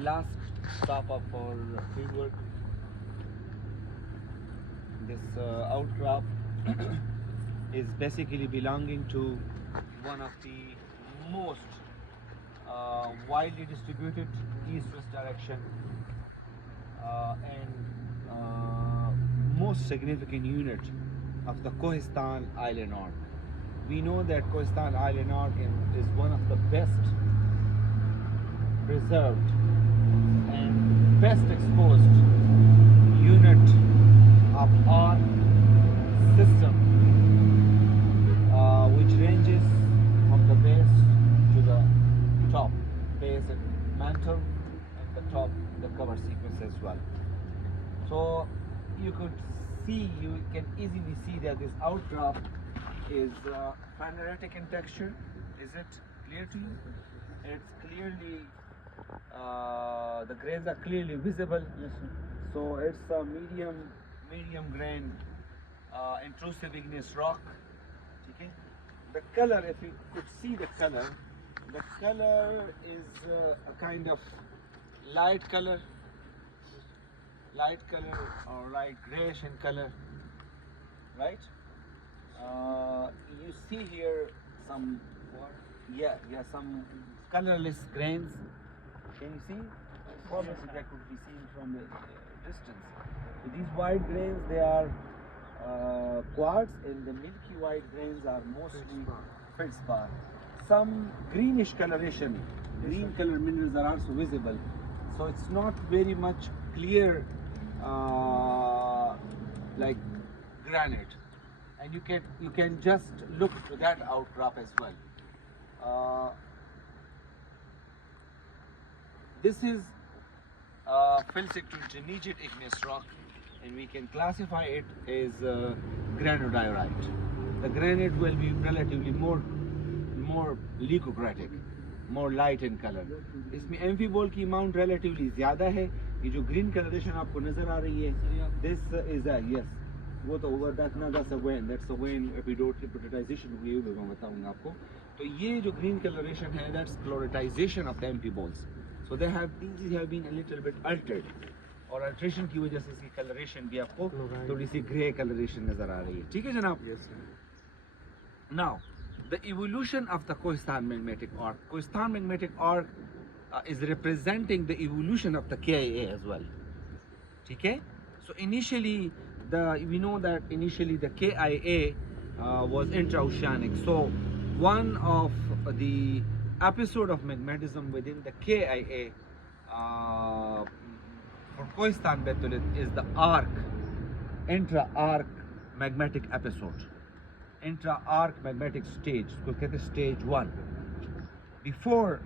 last stop up for fieldwork. This outcrop is basically belonging to one of the most widely distributed east-west direction and most significant unit of the Kohistan Island arc. We know that Kohistan Island arc is one of the best preserved and best exposed unit of our system, which ranges from the base to the top, base and mantle, and the top, the cover sequence as well. So you can easily see that this outcrop is phaneretic in texture. Is it clear to you? It's clearly, the grains are clearly visible. Yes, sir. So it's a medium grain intrusive igneous rock. Okay? The color, if you could see the color is a kind of light color or light grayish in color, right? You see here some some colorless grains. Can you see? Obviously that could be seen from the distance. So these white grains, they are quartz, and the milky white grains are mostly feldspar. Some greenish coloration, green color minerals are also visible. So it's not very much clear like granite, and you can just look to that outcrop as well. This is felsic to intermediate igneous rock, and we can classify it as granodiorite. The granite will be relatively more leucocratic, more light in color. इसमें एम्फीबोल की amount relatively ज़्यादा है. ये जो green coloration आपको नजर आ रही है, this is a yes. वो तो over that ना, that's a vein epidotization हुई है, मैं बताऊंगा आपको. तो ये जो green coloration है, that's chloratization of the amphiboles. So these have been a little bit altered, और अल्ट्रेशन की वजह से इसकी कलरेशन भी आपको थोड़ी सी ग्रे कलरेशन नजर आ रही है. ठीक है जनाब? Yes, sir. Now, the evolution of the Kohistan magmatic arc. Kohistan magmatic arc is representing the evolution of the KIA as well. Okay? So initially, we know that initially the KIA was intraoceanic. So one of the episode of magmatism within the KIA for Kohistan Batholith is the intra-arc magmatic episode. Intra-arc magmatic stage, इसको कहते हैं stage 1. Before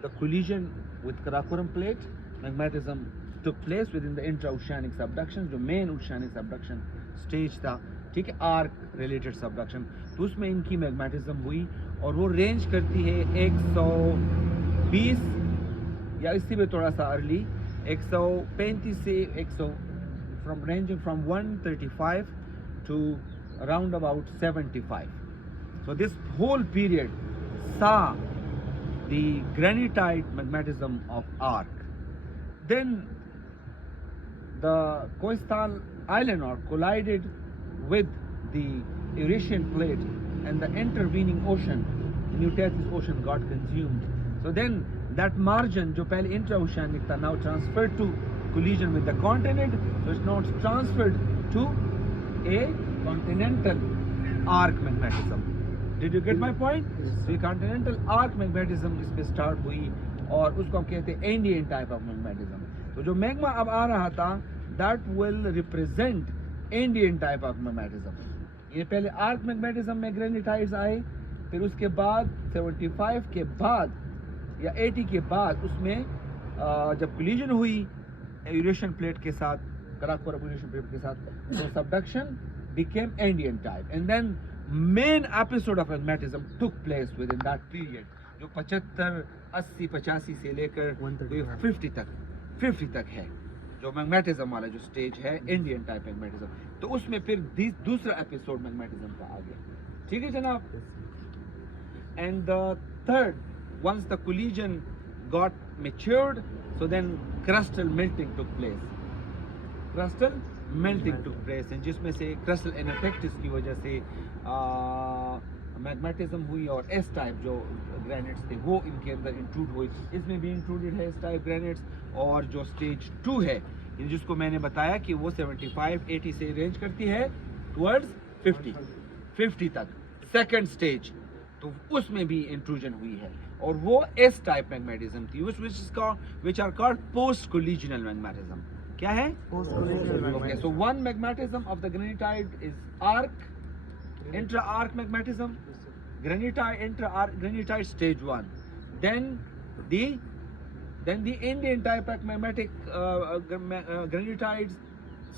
the collision with Karakoram plate, magmatism took place within the intra-oceanic subduction, जो main oceanic subduction stage था, ठीक है, arc related subduction. तो उसमें इनकी magmatism हुई, और वो range करती है 120 या इससे भी थोड़ा सा early, 135 से 100, ranging from 135 to around about 75. So this whole period saw the granitite magmatism of arc. Then the Kohistan Island arc collided with the Eurasian plate, and the intervening ocean, the New Tethys Ocean, got consumed. So then that margin, जो पहले intraoceanic था, now transferred to collision with the continent. So it's now transferred to a continental arc magmatism. Did you get my point? So continental arc magmatism इसमें start हुई, और उसको हम कहते हैं Andean type of magmatism. तो जो magma अब आ रहा था, that will represent Andean type of magmatism. ये पहले arc magmatism में granitites आए, फिर उसके बाद 75 के बाद या 80 के बाद उसमें जब collision हुई Eurasian plate के साथ, Karakoram Eurasian plate के साथ, so subduction became Andean type, and then main episode of magmatism took place within that period, जो 75, 80, 85 से लेकर 50 तक है, जो magmatism वाला जो stage है Indian type magmatism. तो उसमें फिर दूसरा episode magmatism का आ गया. ठीक है जनाब? And the third, once the collision got matured, so then crustal melting took place. Crustal melting took place, and जिसमें से crustal anaphylaxis की वजह से मैग्मेटिज्म हुई और एस टाइप जो ग्रेनाइट्स थे वो इनके अंदर इंक्लूड हुई. इसमें भी इंक्लूडेड है एस टाइप ग्रेनाइट्स. और जो स्टेज 2 है जिसको मैंने बताया कि वो 75-80 से रेंज करती है टुवर्ड्स 50 तक, सेकंड स्टेज, तो उसमें भी इंट्रूजन हुई है और वो एस टाइप मैग्मेटिज्म थी, विच आर कॉल्ड पोस्ट कोलिजनल मैग्मेटिज्म. क्या है? Okay, so one magmatism of the granitite is arc, intra-arc magmatism, granitite, intra-arc, granitite stage 1. Then the Indian type magmatic granitites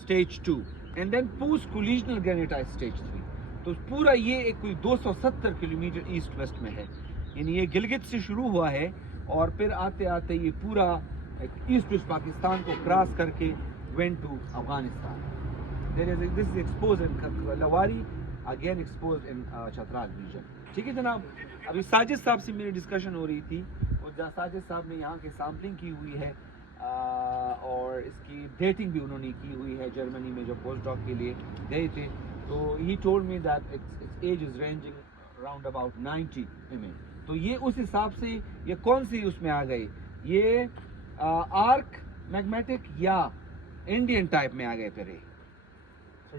stage 2, and then post-collisional granitite stage 3. तो पूरा ये एक कोई 270 kilometre east west में है, यानी ये गिलगित से शुरू हुआ है और फिर आते आते ये पूरा ईस्ट वेस्ट पाकिस्तान को क्रॉस करके went to Afghanistan. This is exposed in Lawari, again exposed in Chatral region. ठीक है जनाब. अभी साजिद साहब से मेरी डिस्कशन हो रही थी और साजिद साहब ने यहाँ के सैम्पलिंग की हुई है और इसकी डेटिंग भी उन्होंने की हुई है जर्मनी में जब पोस्ट डॉक के लिए गए थे. तो he told me that its age is ranging around about 90 mm. तो ये उस हिसाब से ये कौन सी उसमें आ गई, ये आर्क मैग्मेटिक या इंडियन टाइप में आ गए फिर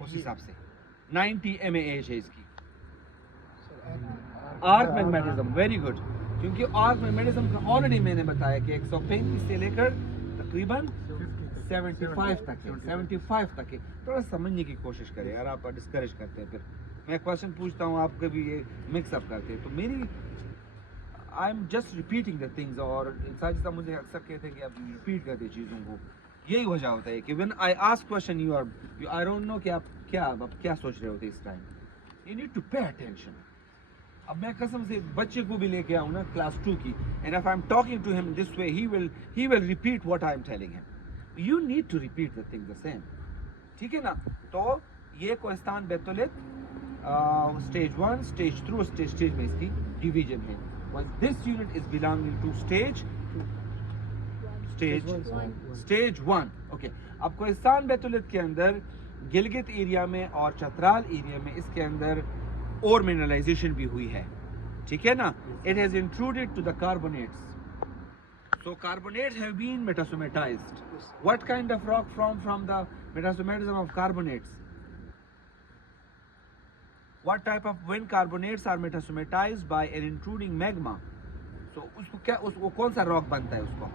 उस हिसाब से 90 MA एज है इसकी. Arc magmatism, very good. क्योंकि आर्क मैग्मेटिज्म का ऑलरेडी मैंने बताया कि 135 से लेकर तकरीबन 75 तक है, 75 तक है. थोड़ा समझने की कोशिश करें यार, आप डिस्करेज करते हैं. फिर मैं क्वेश्चन पूछता हूँ, आप कभी ये मिक्सअप करते हैं. तो मेरी I am just repeating the things. और साजिद साहब मुझे अक्सर कहते हैं कि आप रिपीट करते चीज़ों को. यही वजह होता है कि when I ask question you are I don't know कि आप क्या सोच रहे होते इस time. You need to pay attention. अब मैं कसम से बच्चे को भी लेके आऊँ ना क्लास 2 की, and if I am talking to him this way he will repeat what I am telling him. You need to repeat the thing the same. ठीक है ना. तो ये कोहिस्तान बैतुलित स्टेज 1, स्टेज 2, स्टेज में इसकी डिवीजन है. Once this unit is belonging to stage 1. ओके. अब कोहिस्तान बैतुलित के अंदर गिलगित एरिया में और चतराल एरिया में इसके अंदर और मिनरलाइजेशन भी हुई है. ठीक है ना. It has intruded to the carbonates. So carbonates have been metasomatized. What kind of rock from the metasomatism of carbonates? What type of, when carbonates are metasomatized by an intruding magma, so उसको क्या, उसको कौन सा रॉक बनता है उसको?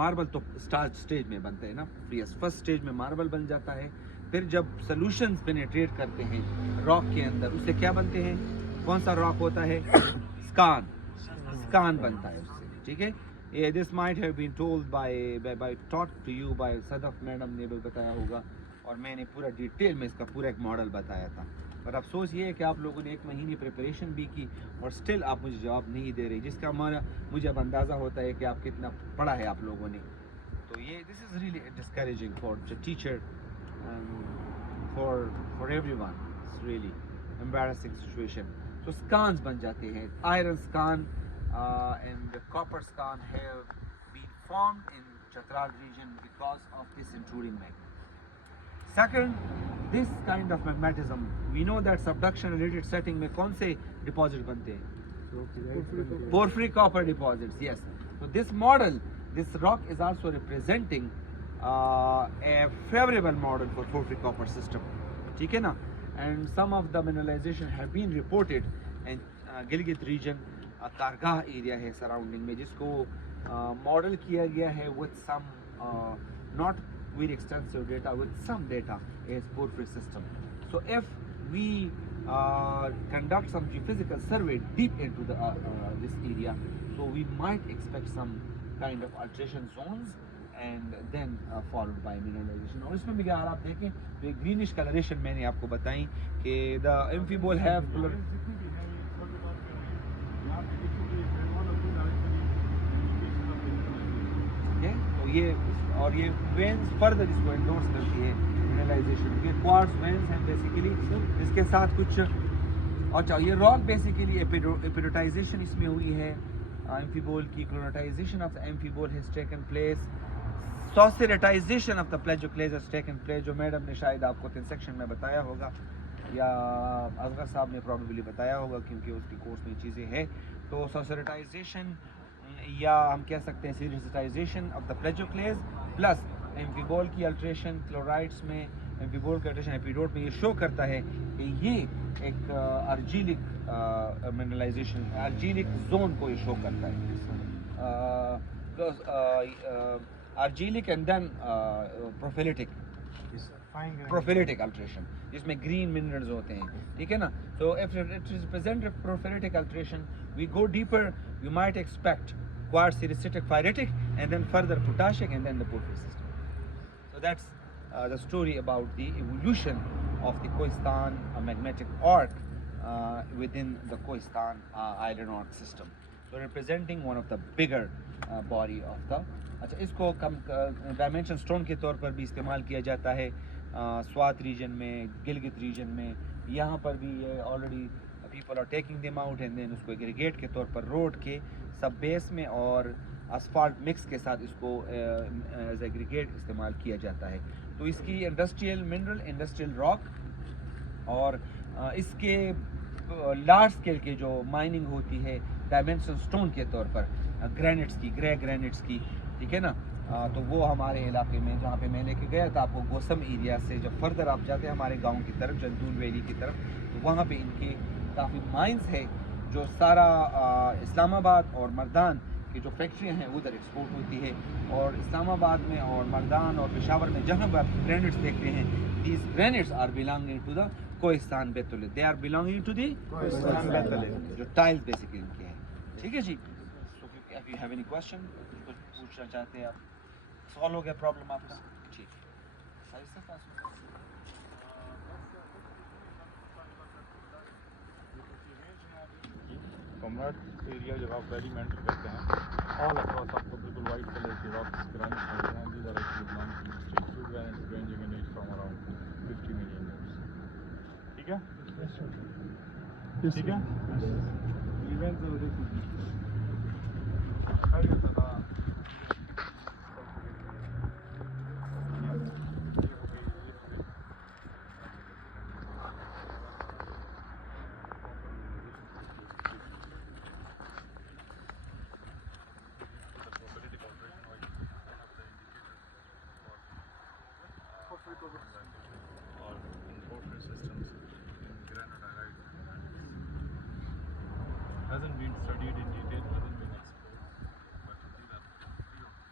मार्बल तो start stage में बनते हैं ना. फर्स्ट स्टेज में मार्बल बन जाता है. फिर जब सॉल्यूशंस पेनिट्रेट करते हैं रॉक के अंदर, उससे क्या बनते हैं? कौन सा रॉक होता है? स्कान बनता है उससे. ठीक है. ये this might have been told by taught to you by Sadaf madam ने भी बताया होगा, और मैंने पूरा डिटेल में इसका पूरा एक मॉडल बताया था. पर अफसोस ये है कि आप लोगों ने 1 महीने प्रिपरेशन भी की और स्टिल आप मुझे जवाब नहीं दे रहे, जिसका मुझे अब अंदाज़ा होता है कि आप कितना पढ़ा है आप लोगों ने. तो ये this is really discouraging for the teacher, for everyone. It's really embarrassing situation. तो स्कान्स बन जाते हैं. Iron scan and copper scan have been formed in Chatral region because of this intruding magma. Second, this kind of magmatism, we know that subduction related setting में कौन से deposit बनते हैं? Porphyry copper deposits. Yes. So this model, this rock is also representing a favorable model for porphyry copper system. ठीक है ना? And some of the mineralization have been reported in Gilgit region. Kargah area है surrounding में, जिसको model किया गया है with some not very extensive data, with some data as porphyry system. So if we conduct some geophysical survey deep into this area, so we might expect some kind of alteration zones and then followed by mineralization. और इसमें भी अगर आप देखें तो एक greenish colouration मैंने आपको बताई कि द एम्फीबोल हैव तो ये और ये वेन्स फर्दर इसको एंडोर्स करती है मिनरलाइजेशन. ये क्वार्ट्ज वेन्स हैं बेसिकली, इसके साथ कुछ अच्छा, ये रॉक बेसिकली एपिडोटाइजेशन इसमें हुई है एम्फीबोल की, chloritization of the amphibole has taken place, saussuritization of the plagioclase has taken place, जो मैडम ने शायद आपको 10 सेक्शन में बताया होगा, या असगर साहब ने प्रॉबेबली बताया होगा क्योंकि उसकी कोर्स में चीज़ें हैं। तो सॉसिरेटाइजेशन या हम कह सकते हैं sericitization of the plagioclase plus amphibole की अल्ट्रेशन क्लोराइड्स में, एम्फीबोल का अल्ट्रेशन एपिडोट में, ये शो करता है कि ये एक अर्जीलिक मिनरलाइजेशन, अर्जीलिक जोन को ये शो करता है, argillic and then propylitic alteration, जिसमें ग्रीन मिनरल्स होते हैं, ठीक है ना। तो if it is present propylitic alteration, we go deeper, you might expect quartz sericitic pyritic and then further potassic and then the porphyry system. So that's the story about the evolution of the Kohistan magmatic arc within the Kohistan iron arc system. So representing one of the bigger body of the, अच्छा इसको कम dimension stone के तौर पर भी इस्तेमाल किया जाता है स्वात रीजन में, गिलगित रीजन में, यहाँ पर भी ये already people are taking them out and then उसको एग्रीगेट के तौर पर रोड के सब बेस में और असफाल्ट मिक्स के साथ इसको एज एग्रीगेट इस्तेमाल किया जाता है। तो इसकी इंडस्ट्रियल मिनरल, इंडस्ट्रियल रॉक और इसके लार्ज स्केल के जो माइनिंग होती है डायमेंशन स्टोन के तौर पर ग्रेनाइट्स की, ग्रे ग्रेनाइट्स की, ठीक है ना। तो वो हमारे इलाके में जहाँ पे मैं लेके गया था आपको, गोसम एरिया से जब फर्दर आप जाते हैं हमारे गांव की तरफ, जंदूल वैली की तरफ, तो वहाँ पे इनके काफ़ी माइंस है जो सारा इस्लामाबाद और मर्दान की जो फैक्ट्रियाँ हैं उधर एक्सपोर्ट होती है। और इस्लामाबाद में और मर्दान और पेशावर में जहाँ पर आप ग्रेनाइट्स देखते हैं, these granites are belonging to the Kohistan batholith, they are belonging to the Kohistan batholith, जो टाइल्स बेसिकली इनके हैं, ठीक है जी। So if you have any question, कुछ पूछना चाहते हैं आप, सॉल्व हो गया प्रॉब्लम आपका, ठीक है। सही से कॉम्रेड एरिया जब आप वैली में एंटर करते हैं, ऑल अक्रॉस आपको बिल्कुल वाइट कलर की रॉक्स ग्रेनाइट्स मिलते हैं। These are actually belong to street to granites ranging in age from around 50 million years. ठीक है, ठीक है। इवेंट्स और देखिए और porphyry systems in granodiorite hasn't been studied in detail, hasn't been explored, but these are few of the